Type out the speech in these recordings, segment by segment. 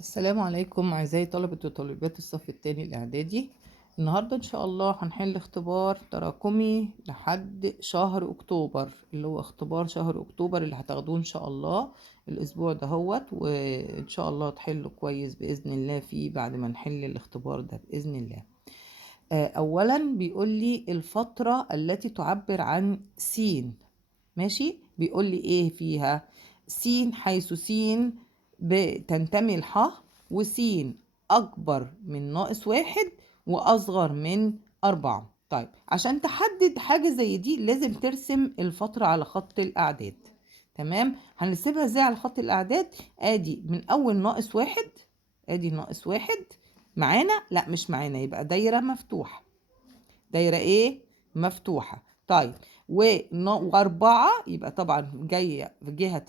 السلام عليكم أعزائي طلبة وطالبات الصف الثاني الإعدادي. النهاردة إن شاء الله هنحل اختبار تراكمي لحد شهر أكتوبر، اللي هو اختبار شهر أكتوبر اللي هتاخدوه إن شاء الله الأسبوع دهوت، وإن شاء الله تحلوا كويس بإذن الله فيه بعد ما نحل الاختبار ده بإذن الله. أولا بيقول لي الفترة التي تعبر عن س. ماشي، بيقول لي ايه فيها؟ س حيث س بتنتمي لح، وس اكبر من -1 واصغر من 4. طيب عشان تحدد حاجة زي دي لازم ترسم الفترة على خط الاعداد. تمام، هنرسمها ازاي على خط الاعداد؟ ادي من اول -1، ادي -1 معانا، لا مش معانا، يبقى دايرة مفتوحة. دايرة ايه؟ مفتوحة. طيب وأربعة يبقى طبعا جاية في جهة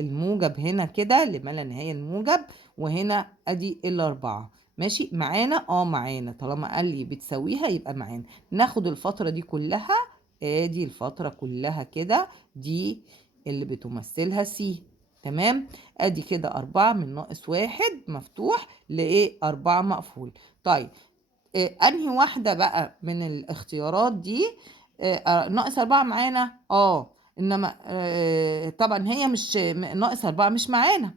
الموجب هنا كده لما لا نهاية الموجب، وهنا ادي الأربعة. ماشي معانا؟ معانا، طالما قال لي بتساويها يبقى معانا. ناخد الفترة دي كلها، ادي الفترة كلها كده، دي اللي بتمثلها سي. تمام، ادي كده 4 من -1 مفتوح لإيه 4 مقفول. طيب انهي واحدة بقى من الاختيارات دي؟ -4 معانا، انما طبعا هي مش -4 مش معانا،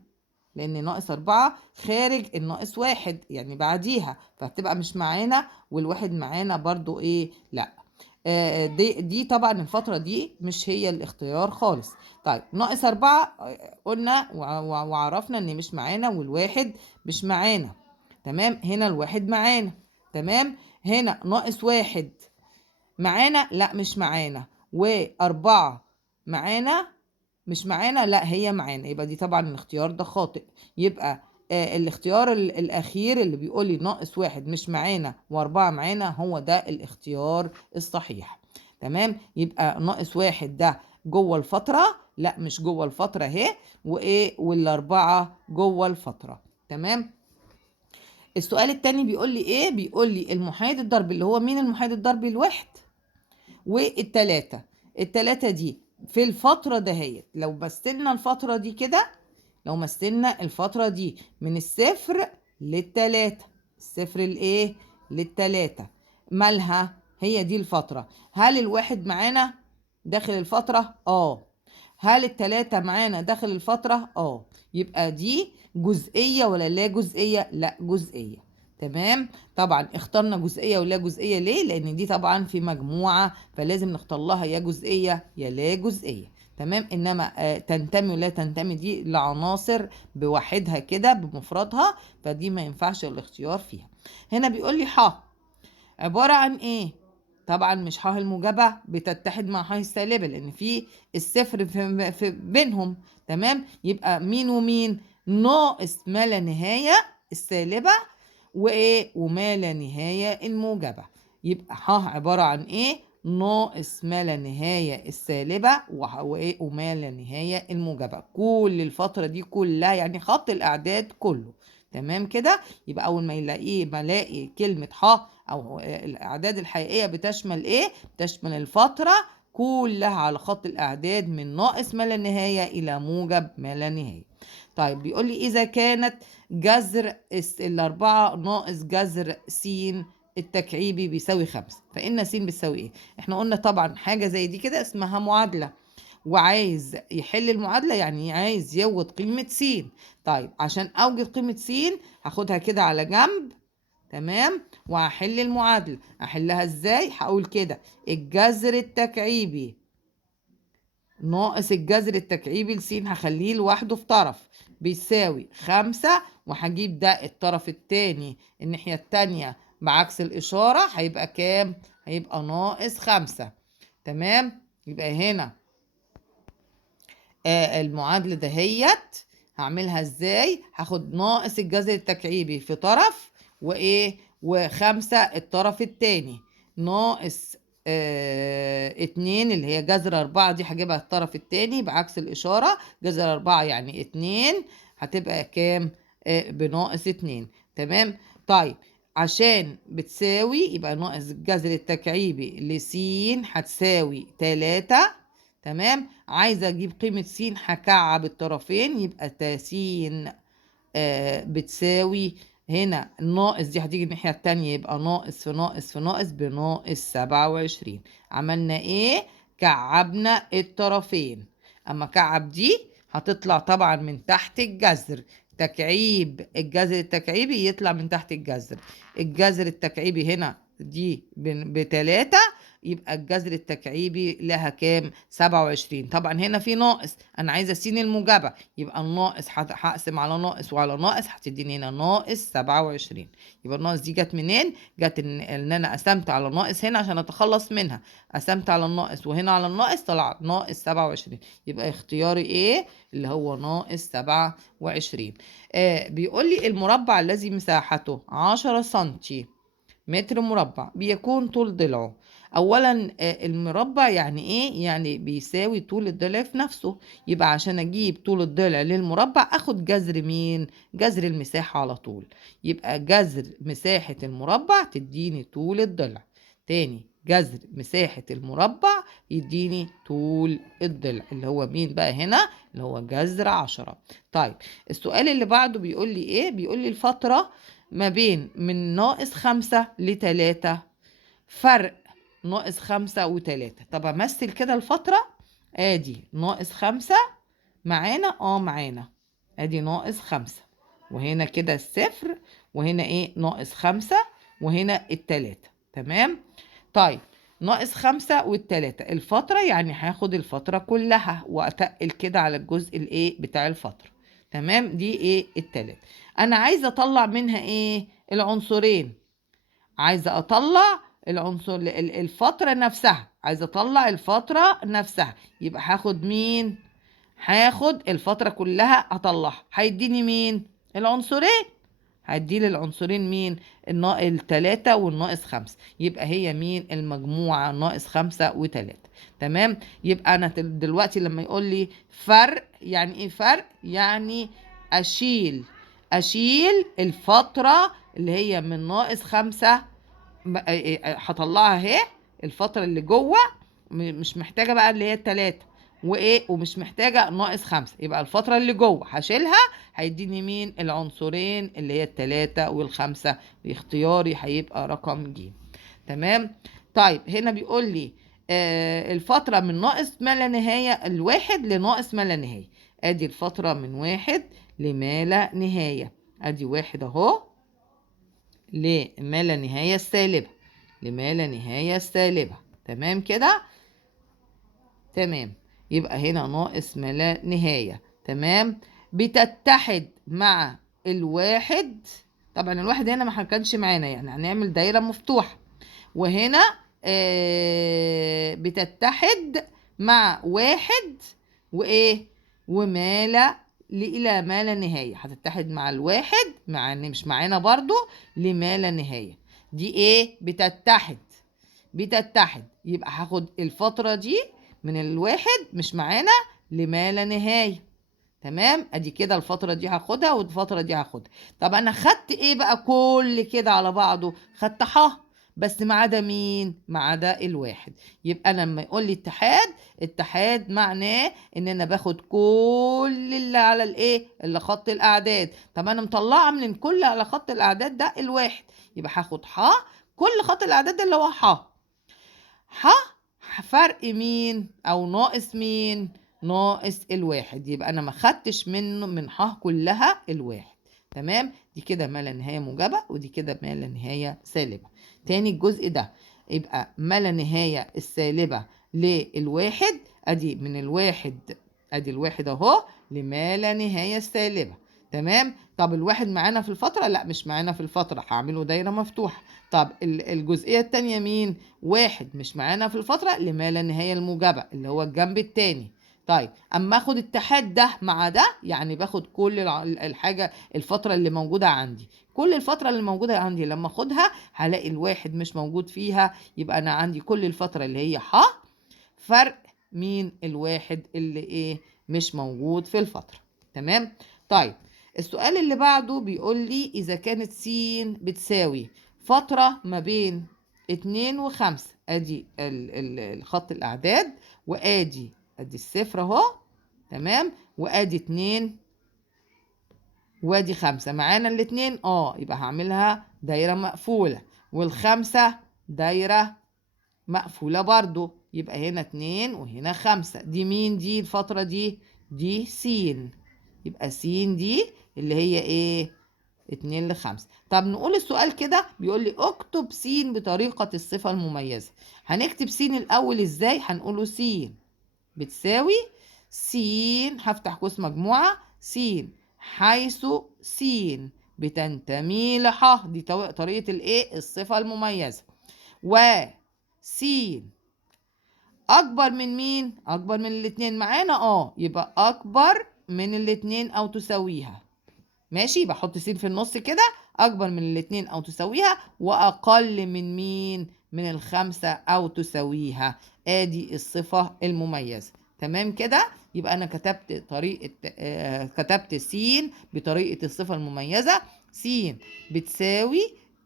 لان -4 خارج -1 يعني بعديها، فهتبقى مش معانا، والواحد معانا برضو ايه؟ لا. دي طبعا الفترة دي مش هي الاختيار خالص. طيب -4 قلنا وعرفنا ان مش معانا، والواحد مش معانا. تمام، هنا الواحد معانا. تمام، هنا -1 معانا، لا مش معانا، و4 معانا مش معانا، لا هي معانا، يبقى دي طبعا الاختيار ده خاطئ. يبقى الاختيار الأخير اللي بيقول لي -1 مش معانا و4 معانا هو ده الاختيار الصحيح. تمام، يبقى -1 ده جوه الفترة، لا مش جوه الفترة اهي، وايه والأربعة جوه الفترة. تمام. السؤال التاني بيقول لي ايه؟ بيقول لي المحايد الضربي، اللي هو مين المحايد الضربي؟ الواحد والتلاتة. التلاتة دي في الفترة دهيت، لو مثلنا الفترة دي كده، لو مثلنا الفترة دي من الصفر للتلاتة، الصفر الايه للتلاتة، مالها؟ هي دي الفترة. هل الواحد معانا داخل الفترة؟ هل التلاتة معانا داخل الفترة؟ يبقى دي جزئية ولا لا جزئية؟ لا جزئية. تمام، طبعا اخترنا جزئية ولا جزئية ليه؟ لان دي طبعا في مجموعة، فلازم نختار لها يا جزئية يا لا جزئية. تمام، انما تنتمي ولا تنتمي دي لعناصر بوحدها كده بمفردها، فدي ما ينفعش الاختيار فيها. هنا بيقول لي ح عبارة عن ايه؟ طبعا مش ح الموجبة بتتحد مع ح السالبة، لان في الصفر في بينهم. تمام، يبقى مين ومين؟ ناقص ما لا نهاية السالبة، وايه وما لا نهاية الموجبة. يبقى ح عبارة عن ايه؟ ناقص ما لا نهاية السالبة وايه وما لا نهاية الموجبة. كل الفترة دي كلها يعني خط الأعداد كله. تمام كده، يبقى أول ما الاقي كلمة ح أو الأعداد الحقيقية بتشمل ايه؟ بتشمل الفترة كلها على خط الأعداد من ناقص ما لا نهاية إلى موجب ما لا نهاية. طيب بيقول لي إذا كانت جذر الأربعة ناقص جذر س التكعيبي بيساوي 5، فإن س بتساوي إيه؟ إحنا قلنا طبعا حاجة زي دي كده اسمها معادلة، وعايز يحل المعادلة يعني عايز يوجد قيمة س. طيب عشان أوجد قيمة س هاخدها كده على جنب. تمام، وهحل المعادلة. أحلها إزاي؟ هقول كده الجذر التكعيبي ناقص الجذر التكعيبي لس هخليه لوحده في طرف بيساوي 5، وهجيب ده الطرف التاني الناحية التانية بعكس الإشارة، هيبقى كام؟ هيبقى -5. تمام، يبقى هنا المعادلة دهيت هعملها ازاي؟ هاخد ناقص الجذر التكعيبي في طرف، وايه و5 الطرف التاني، ناقص 2 اللي هي جذر 4 دي هجيبها الطرف التاني بعكس الإشارة، جذر 4 يعني 2، هتبقى كام؟ بناقص 2. تمام. طيب عشان بتساوي يبقى ناقص الجذر التكعيبي لس هتساوي 3. تمام، عايزة اجيب قيمة س هكعب الطرفين، يبقى س بتساوي هنا الناقص دي هتيجي الناحية التانية، يبقى ناقص في ناقص في ناقص بناقص 27. عملنا ايه؟ كعبنا الطرفين. اما كعب دي هتطلع طبعا من تحت الجذر، تكعيب الجذر التكعيبي يطلع من تحت الجذر. الجذر التكعيبي هنا دي بتلاتة، يبقى الجذر التكعيبي لها كام؟ 27. طبعا هنا في ناقص، انا عايزه س الموجبه، يبقى الناقص هقسم على ناقص وعلى ناقص هتديني هنا ناقص 27. يبقى الناقص دي جت منين؟ جت ان انا قسمت على ناقص هنا عشان اتخلص منها، قسمت على الناقص وهنا على الناقص طلع ناقص 27. يبقى اختياري ايه؟ اللي هو ناقص 27. بيقول لي المربع الذي مساحته 10 سنتي متر مربع بيكون طول ضلعه. اولا المربع يعني ايه؟ يعني بيساوي طول الضلع في نفسه. يبقى عشان اجيب طول الضلع للمربع اخد جذر مين؟ جذر المساحة على طول. يبقى جذر مساحة المربع تديني طول الضلع. تاني، جذر مساحة المربع يديني طول الضلع اللي هو مين بقى هنا؟ اللي هو جذر 10. طيب السؤال اللي بعده بيقول لي ايه؟ بيقول لي الفترة ما بين من ناقص 5 ل3، فرق ناقص 5 و3. طب امثل كده الفترة، ادي ناقص 5 معانا، معانا ادي ناقص 5، وهنا كده الصفر، وهنا ايه؟ ناقص 5، وهنا التلاتة. تمام. طيب ناقص 5 والتلاتة الفترة، يعني هاخد الفترة كلها واتقل كده على الجزء الايه بتاع الفترة. تمام. دي ايه؟ التلاتة. انا عايزة اطلع منها ايه؟ العنصرين. عايزة اطلع العنصر الفترة نفسها، عايزة اطلع الفترة نفسها. يبقى هاخد مين؟ هاخد الفترة كلها اطلعها، هيديني مين؟ العنصرين. هديلي العنصرين مين؟ التلاتة والناقص 5. يبقى هي مين؟ المجموعة ناقص 5 وتلاتة. تمام. يبقى أنا دلوقتي لما يقول لي فرق، يعني إيه فرق؟ يعني أشيل الفترة اللي هي من ناقص 5، هطلعها اهي الفترة اللي جوه، مش محتاجة بقى اللي هي التلاتة وايه، ومش محتاجة ناقص 5. يبقى الفترة اللي جوه هشيلها، هيديني مين؟ العنصرين اللي هي التلاتة والخمسة، واختياري هيبقى رقم ج. تمام. طيب هنا بيقول لي الفترة من ناقص ما لا نهاية الواحد لناقص ما لا نهاية. ادي الفترة من واحد لما لا نهاية، ادي واحد اهو لما لا نهاية السالبة، لما لا نهاية السالبة. تمام كده. تمام. يبقى هنا ناقص ما لا نهاية. تمام. بتتحد مع الواحد. طبعا الواحد هنا ما كانش معانا، يعني هنعمل دايرة مفتوحة، وهنا بتتحد مع واحد وايه؟ وما لا إلى ما لا نهاية. هتتحد مع الواحد، مع ان مش معانا برضو، لما لا نهاية. دي ايه؟ بتتحد. يبقى هاخد الفترة دي من الواحد مش معانا لما لا نهاية. تمام. ادي كده الفترة دي هاخدها والفترة دي هاخدها. طب انا خدت ايه بقى كل كده على بعضه؟ خدت ح، بس ما عدا مين؟ ما عدا الواحد. يبقى انا لما يقول لي اتحاد معناه ان انا باخد كل اللي على الايه؟ اللي خط الاعداد. طب انا مطلعه من كل على خط الاعداد ده الواحد، يبقى هاخد ح، كل خط الاعداد اللي هو ح فرق مين او ناقص مين؟ ناقص الواحد. يبقى انا ما خدتش منه من ح كلها الواحد. تمام. دي كده ما لا نهايه موجبه، ودي كده ما لا نهايه سالبه. تاني الجزء ده، يبقى ما لا نهايه السالبه للواحد، ادي من الواحد، ادي الواحد اهو لما لا نهايه السالبه. تمام. طب الواحد معانا في الفتره؟ لا مش معانا في الفتره، هعمله دايره مفتوحه. طب الجزئيه التانيه مين؟ واحد مش معانا في الفترة لما لا نهاية الموجبة اللي هو الجنب التاني. طيب اما اخد اتحاد ده مع ده، يعني باخد كل الحاجة الفترة اللي موجودة عندي، كل الفترة اللي موجودة عندي لما اخدها هلاقي الواحد مش موجود فيها، يبقى انا عندي كل الفترة اللي هي ح فرق مين؟ الواحد اللي ايه؟ مش موجود في الفترة. تمام. طيب السؤال اللي بعده بيقول لي إذا كانت س بتساوي فترة ما بين 2 و5، ادي الخط الأعداد، وادي الصفر اهو. تمام. وادي 2 وادي 5 معانا الاتنين يبقى هعملها دايرة مقفولة، والخمسة دايرة مقفولة برضو، يبقى هنا 2 وهنا 5. دي مين دي الفترة دي؟ دي س. يبقى س دي اللي هي ايه؟ 2 ل5. طب نقول السؤال كده، بيقول لي اكتب س بطريقة الصفة المميزة. هنكتب س الأول ازاي؟ هنقوله س بتساوي س، هفتح قوس مجموعة، س حيث س بتنتمي لح، دي طريقة الايه؟ الصفة المميزة. و س اكبر من مين؟ اكبر من الاتنين معانا، يبقى اكبر من الاتنين او تساويها. ماشي، بحط س في النص كده، اكبر من الاتنين او تساويها، واقل من مين؟ من الخمسة او تساويها. ادي الصفة المميزة. تمام كده، يبقى انا كتبت طريقة كتبت س بطريقة الصفة المميزة. س بتساوي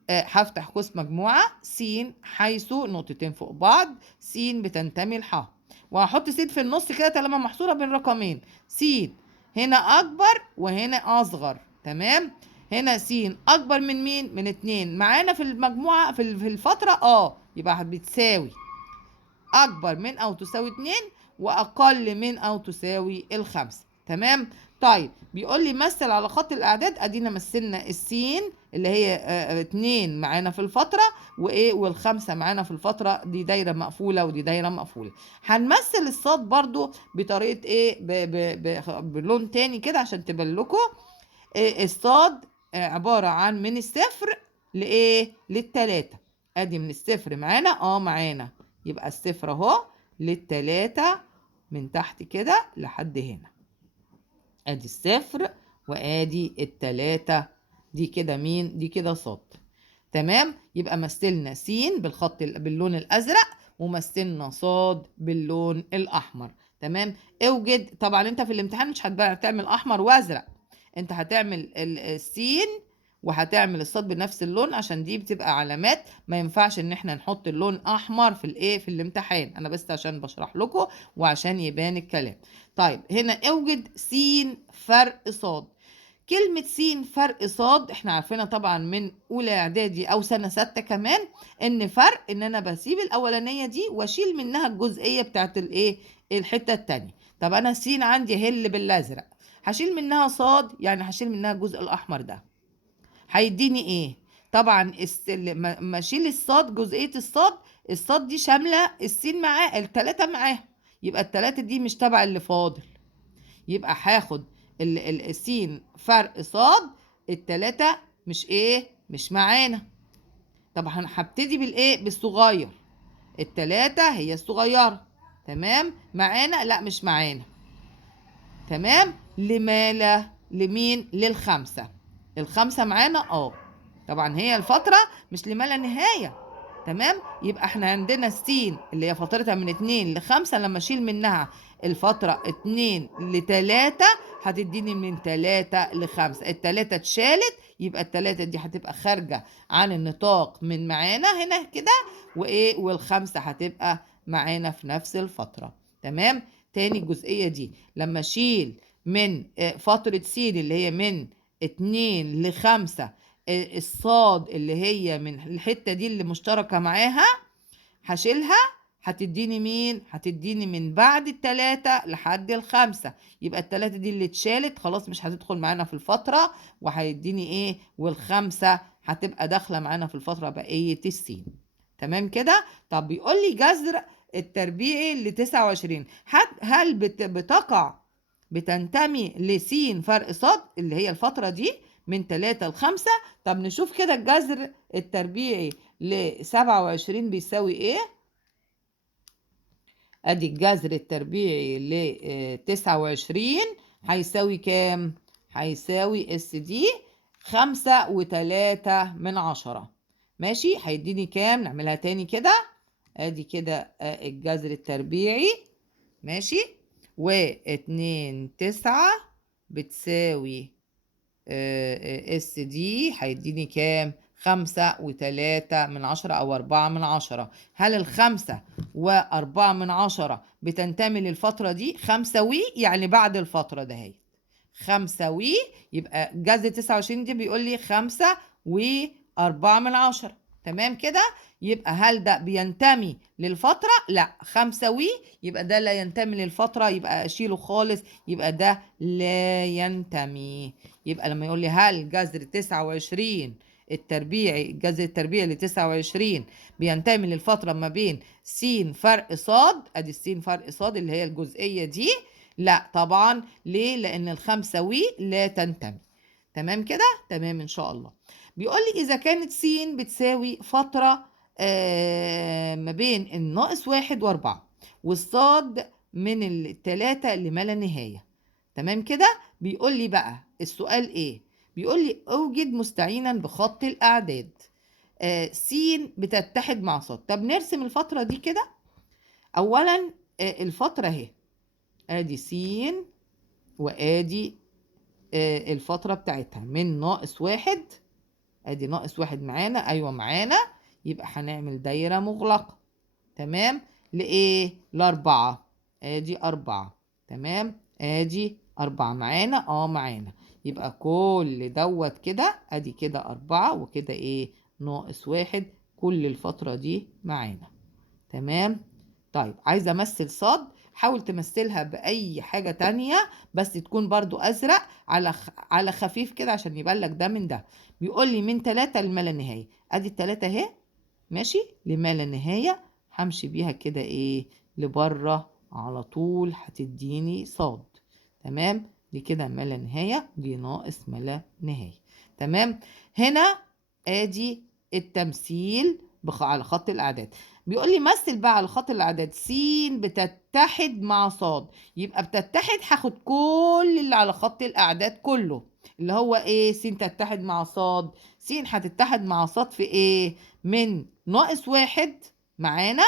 هفتح قوس مجموعة، س حيث نقطتين فوق بعض، س بتنتمي لح، وهحط س في النص كده طالما محصورة بين رقمين. س هنا اكبر وهنا اصغر. تمام، هنا س اكبر من مين؟ من 2 معانا في المجموعة في الفترة، يبقى بتساوي اكبر من او تساوي 2 واقل من او تساوي الخمسة. تمام. طيب بيقول لي مثل على خط الاعداد، ادينا مثلنا السين اللي هي 2 معانا في الفترة، وايه؟ والخمسة معانا في الفترة، دي دايرة مقفولة ودي دايرة مقفولة. هنمثل الصاد برضو بطريقة ايه؟ بلون تاني كده عشان تبان لكم. الصاد عبارة عن من الصفر لايه؟ للتلاتة. ادي من الصفر معانا معانا، يبقى الصفر اهو للتلاتة من تحت كده لحد هنا. ادي الصفر وادي التلاتة، دي كده مين؟ دي كده صاد. تمام، يبقى مثلنا س باللون الازرق، ومثلنا صاد باللون الاحمر. تمام، اوجد. طبعا انت في الامتحان مش هتعمل احمر وازرق، انت هتعمل السين وهتعمل الصاد بنفس اللون، عشان دي بتبقى علامات، ما ينفعش ان احنا نحط اللون احمر في الايه؟ في الامتحان. انا بس عشان بشرح لكم وعشان يبان الكلام. طيب هنا اوجد س فرق صاد. كلمة س فرق صاد احنا عارفينها طبعا من اولى اعدادي او سنة 6 كمان، ان فرق ان انا بسيب الاولانية دي واشيل منها الجزئية بتاعت الايه؟ الحتة التانية. طب انا س عندي هل بالازرق، هشيل منها صاد، يعني هشيل منها الجزء الاحمر ده، هيديني ايه؟ طبعا ما اشيل الصاد، جزئية الصاد، الصاد دي شاملة السين معاه، التلاتة معاه، يبقى التلاتة دي مش تبع اللي فاضل، يبقى هاخد السين فرق صاد، التلاتة مش ايه؟ مش معانا. طبعا هبتدي بالايه؟ بالصغير، التلاتة هي الصغيرة. تمام، معانا؟ لا مش معانا. تمام، لمالا؟ لمين؟ للخمسة. الخمسة معانا طبعا هي الفترة مش لما نهاية. تمام، يبقى احنا عندنا السين اللي هي فترتها من 2 ل5، لما اشيل منها الفترة 2 ل3 هتديني من 3 ل5. التلاتة اتشالت، يبقى التلاتة دي هتبقى خارجة عن النطاق من معانا هنا كده، وايه؟ والخمسة هتبقى معانا في نفس الفترة. تمام، تاني الجزئية دي لما اشيل من فترة س اللي هي من 2 ل5، الصاد اللي هي من الحتة دي اللي مشتركة معاها هشيلها، هتديني مين؟ هتديني من بعد التلاتة لحد الخمسة، يبقى التلاتة دي اللي اتشالت خلاص مش هتدخل معانا في الفترة، وهيديني ايه؟ والخمسة هتبقى داخلة معانا في الفترة بقية السين. تمام كده. طب بيقول لي جذر التربيعي ل29، هل بتنتمي لسين فرق صاد اللي هي الفترة دي من 3 ل5؟ طب نشوف كده الجذر التربيعي ل27 بيساوي ايه؟ ادي الجذر التربيعي ل29 هيساوي كام؟ هيساوي اس دي 5.3. ماشي، هيديني كام؟ نعملها تاني كده، ادي كده الجذر التربيعي. ماشي، و2 9 بتساوي اس دي هيديني كام؟ 5.3 أو 4. هل 5.4 بتنتمي للفترة دي؟ 5 يعني بعد الفترة ده هي 5 يبقى جذر 29 دي بيقول لي 5.4. تمام كده. يبقى هل ده بينتمي للفترة؟ لا. 5 يبقى ده لا ينتمي للفترة، يبقى أشيله خالص، يبقى ده لا ينتمي. يبقى لما يقول لي هل جذر 29 التربيعي، الجذر التربيعي ل 29 بينتمي للفترة ما بين س فرق صاد، ادي السين فرق صاد اللي هي الجزئية دي، لا طبعا. ليه؟ لأن الخمسة لا تنتمي. تمام كده؟ تمام إن شاء الله. بيقول لي إذا كانت س بتساوي فترة ما بين الناقص 1 و4، والصاد من التلاتة اللي ما لا نهاية. تمام كده؟ بيقول لي بقى السؤال إيه؟ بيقول لي أوجد مستعينا بخط الأعداد س بتتحد مع صاد. طب نرسم الفترة دي كده. أولا الفترة اهي، ادي س وادي الفترة بتاعتها من -1. ادي -1 معانا، ايوه معانا. يبقى هنعمل دايرة مغلقة. تمام. لإيه؟ ل4. ادي 4. تمام. ادي 4 معانا، معانا. يبقى كل دوت كده، ادي كده 4 وكده ايه؟ -1. كل الفترة دي معانا. تمام. طيب عايزة امثل صاد، حاول تمثلها بأي حاجة تانية بس تكون برضو أزرق على خفيف كده عشان يبان لك ده من ده. بيقول لي من 3 لما لا نهاية. ادي التلاتة اهي، ماشي، لما لا نهاية. همشي بيها كده ايه؟ لبره على طول، هتديني صاد. تمام. دي كده ما لا نهاية، دي ناقص ما لا نهاية. تمام. هنا ادي التمثيل على خط الأعداد. بيقول لي مثل بقى على خط الأعداد س بتتحد مع صاد. يبقى بتتحد، هاخد كل اللي على خط الأعداد كله، اللي هو ايه؟ س تتحد مع صاد. س هتتحد مع صاد في ايه؟ من -1 معانا،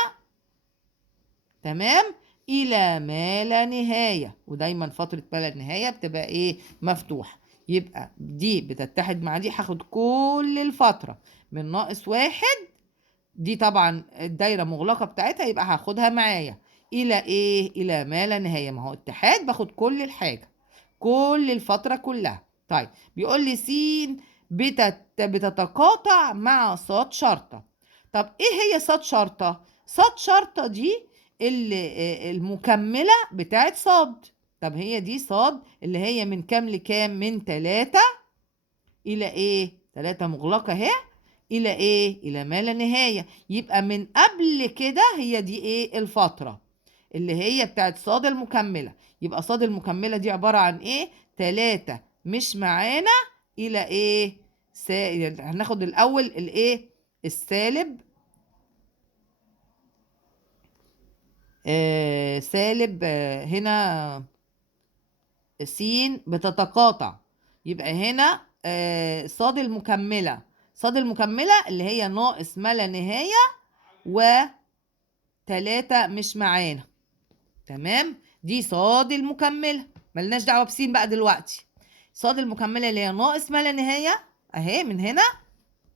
تمام، إلى ما لا نهاية. ودايما فترة ما لا نهاية بتبقى ايه؟ مفتوحة. يبقى دي بتتحد مع دي، هاخد كل الفترة من -1. دي طبعا الدايرة مغلقة بتاعتها، يبقى هاخدها معايا إلى إيه؟ إلى ما لا نهاية. ما هو اتحاد باخد كل الحاجة، كل الفترة كلها. طيب بيقول لي س بتتقاطع مع صاد شرطة. طب إيه هي صاد شرطة؟ صاد شرطة دي المكملة بتاعت صاد. طب هي دي صاد اللي هي من كام لكام؟ من 3 إلى إيه؟ 3 مغلقة اهي، إلى إيه؟ إلى ما لا نهاية. يبقى من قبل كده هي دي إيه؟ الفترة اللي هي بتاعت صاد المكملة. يبقى صاد المكملة دي عبارة عن إيه؟ 3 مش معانا إلى إيه؟ هناخد الأول الإيه؟ السالب. سالب هنا س بتتقاطع. يبقى هنا صاد المكملة. صاد المكملة اللي هي ناقص ما لا نهاية و3 مش معانا. تمام. دي صاد المكملة، ملناش دعوة بسين بقى دلوقتي. صاد المكملة اللي هي ناقص ما لا نهاية اهي من هنا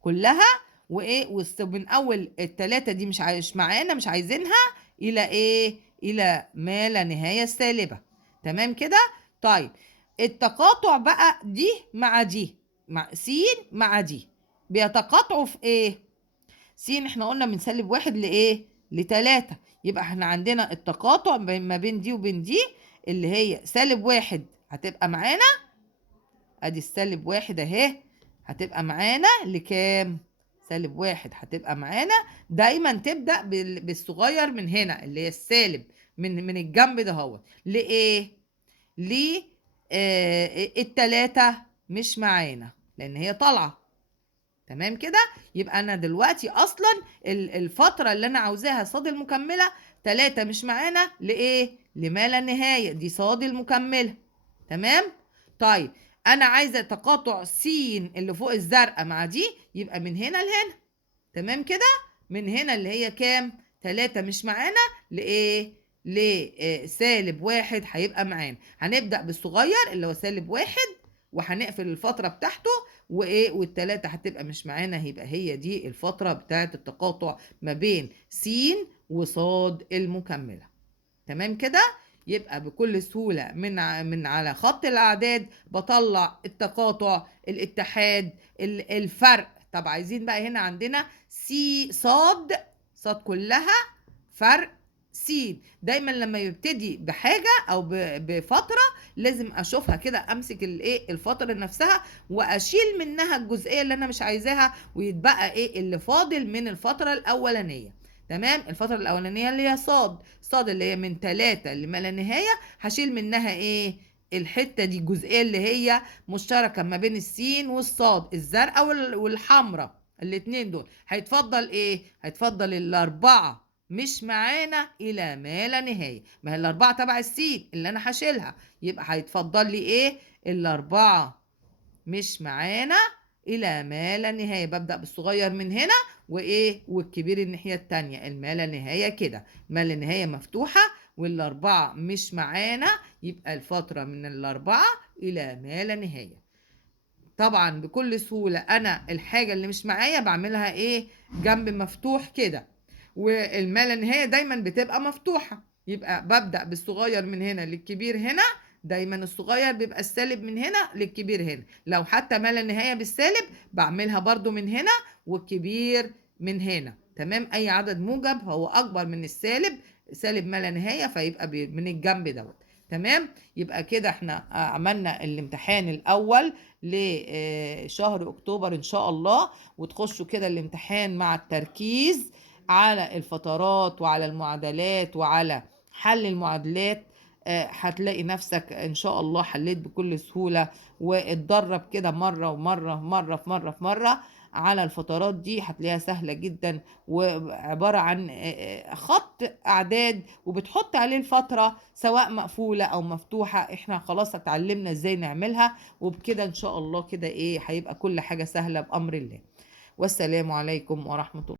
كلها، وايه؟ من اول ال3 دي مش معانا، مش عايزينها، الى ايه؟ الى ما لا نهاية السالبة. تمام كده. طيب التقاطع بقى دي مع دي، مع س مع دي، بيتقاطعوا في ايه؟ س احنا قلنا من -1 لايه؟ ل3. يبقى احنا عندنا التقاطع ما بين دي وبين دي، اللي هي -1 هتبقى معانا. ادي -1 اهي، هتبقى معانا لكام؟ -1 هتبقى معانا. دايما تبدأ بالصغير من هنا اللي هي السالب، من الجنب ده هو. لإيه؟ ليه؟ التلاتة مش معانا لأن هي طالعة. تمام كده. يبقى أنا دلوقتي أصلا الفترة اللي أنا عاوزاها صاد المكملة 3 مش معانا لإيه؟ لما لا نهاية، دي صاد المكملة. تمام. طيب انا عايزه تقاطع س اللي فوق الزرقاء مع دي، يبقى من هنا لهنا. تمام كده. من هنا اللي هي كام؟ 3 مش معانا لايه؟ -1 هيبقى معانا. هنبدأ بالصغير اللي هو -1 وهنقفل الفترة بتاعته، وايه؟ والتلاتة هتبقى مش معانا، هيبقى هي دي الفترة بتاعت التقاطع ما بين س وصاد المكملة. تمام كده. يبقى بكل سهولة من على خط الأعداد بطلع التقاطع، الاتحاد، الفرق. طب عايزين بقى هنا عندنا صاد كلها فرق س. دايما لما يبتدي بحاجة أو بفترة لازم أشوفها كده، أمسك الفترة نفسها وأشيل منها الجزئية اللي أنا مش عايزاها، ويتبقى اللي فاضل من الفترة الأولانية. تمام. الفترة الأولانية اللي هي صاد اللي هي من 3 لما لا نهاية، هشيل منها الحتة دي، الجزئية اللي هي مشتركة ما بين السين والصاد، الزرقاء والحمراء، الاتنين دول. هيتفضل هيتفضل الأربعة مش معانا إلى ما لا نهاية. ما هي الأربعة تبع السين اللي أنا هشيلها، يبقى هيتفضل لي الأربعة مش معانا إلى ما لا نهاية. ببدأ بالصغير من هنا والكبير الناحية التانية، الما لا نهاية كده، ما لا نهاية مفتوحة والأربعة مش معانا، يبقى الفترة من الأربعة إلى ما لا نهاية. طبعا بكل سهولة أنا الحاجة اللي مش معايا بعملها جنب مفتوح كده، والما لا نهاية دايما بتبقى مفتوحة. يبقى ببدأ بالصغير من هنا للكبير هنا، دايما الصغير بيبقى السالب من هنا للكبير هنا. لو حتى ما لا نهاية بالسالب بعملها برضو من هنا والكبير من هنا. تمام. اي عدد موجب هو اكبر من السالب، سالب ما لا نهاية، فيبقى من الجنب دوت. تمام. يبقى كده احنا عملنا الامتحان الاول لشهر اكتوبر ان شاء الله، وتخشوا كده الامتحان مع التركيز على الفترات وعلى المعادلات وعلى حل المعادلات. هتلاقي نفسك ان شاء الله حليت بكل سهولة، واتدرب كده مرة في مرة على الفترات دي، هتلاقيها سهلة جدا، وعبارة عن خط أعداد وبتحط عليه الفترة سواء مقفولة أو مفتوحة. احنا خلاص اتعلمنا ازاي نعملها، وبكده ان شاء الله كده هيبقى كل حاجة سهلة بأمر الله. والسلام عليكم ورحمة الله.